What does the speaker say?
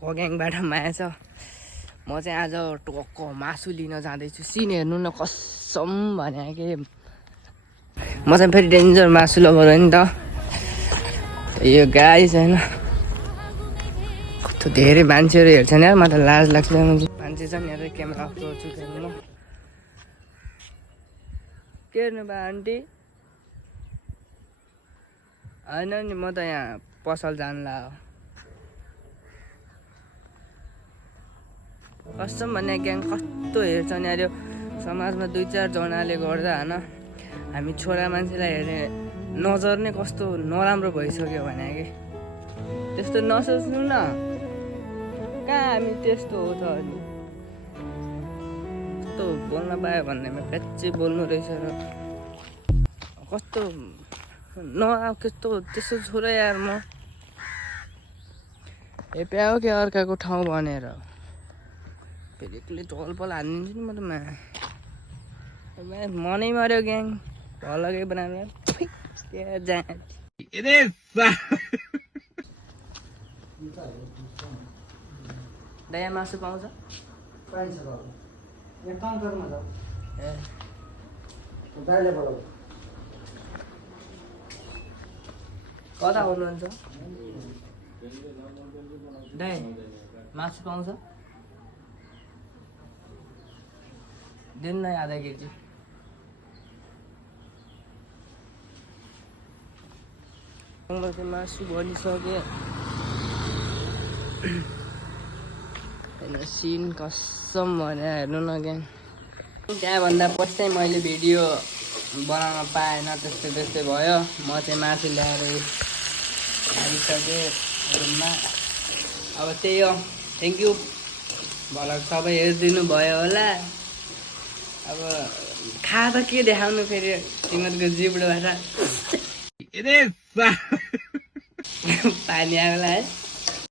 खग्याङबाट माया छ। म चाहिँ आज टक्क मासु लिन जाँदैछु। सिन हेर्नु न कसम भने कि म चाहिँ फेरि डेन्जर मासु लभर हो नि त। यो गाइस होइन कस्तो धेरै मान्छेहरू हेर्छन् यार, मलाई त लाज लाग्छ। मान्छे छ नि हेर क्यामेरा अफ गर्छु म। के हेर्नु भयो आन्टी? होइन नि म त यहाँ पसल जान्ला हो। कसम भन्ने ग्याङ कस्तो हेर्छ नि अरे समाजमा 2-4 जनाले गर्दा होइन हामी छोरा मान्छेलाई हेर्ने नजर नै कस्तो नराम्रो भइसक्यो भने कि त्यस्तो नसोच्नु न। कहाँ हामी त्यस्तो हो त अनि कस्तो बोल्न पायो भन्नेमा प्याच्ची बोल्नु रहेछ र कस्तो कस्तो त्यस्तो छोरा यार। म हेप्यायो कि अर्काको ठाउँ भनेर फेरि एक्लै टलपल हानिदिन्छु नि म त मनै मऱ्यो ग्याङ अलगै बनाएर दया मासु पाउँछ? पाइन्छ बाबु। यहाँ काउन्टरमा जाऊ। ए दाइले बोलाऊ। कता हुनुहुन्छ दाइ? मासु पाउँछ? दिनु न आधा केजी। मासु बनिसके होइन सिन कसम भने हेर्नु न क्या। त्यहाँभन्दा पछाडि मैले भिडियो बनाउन पाएन, त्यस्तै भयो। म चाहिँ मासु ल्याएर आइसकेँ रुममा। अब त्यही हो, थ्याङ्क यू। भ्लग सबै हेरिदिनु भयो होला। अब खा त के देखाउनु फेरि तिमीहरूको जिब्रोबाट पानी आउला है।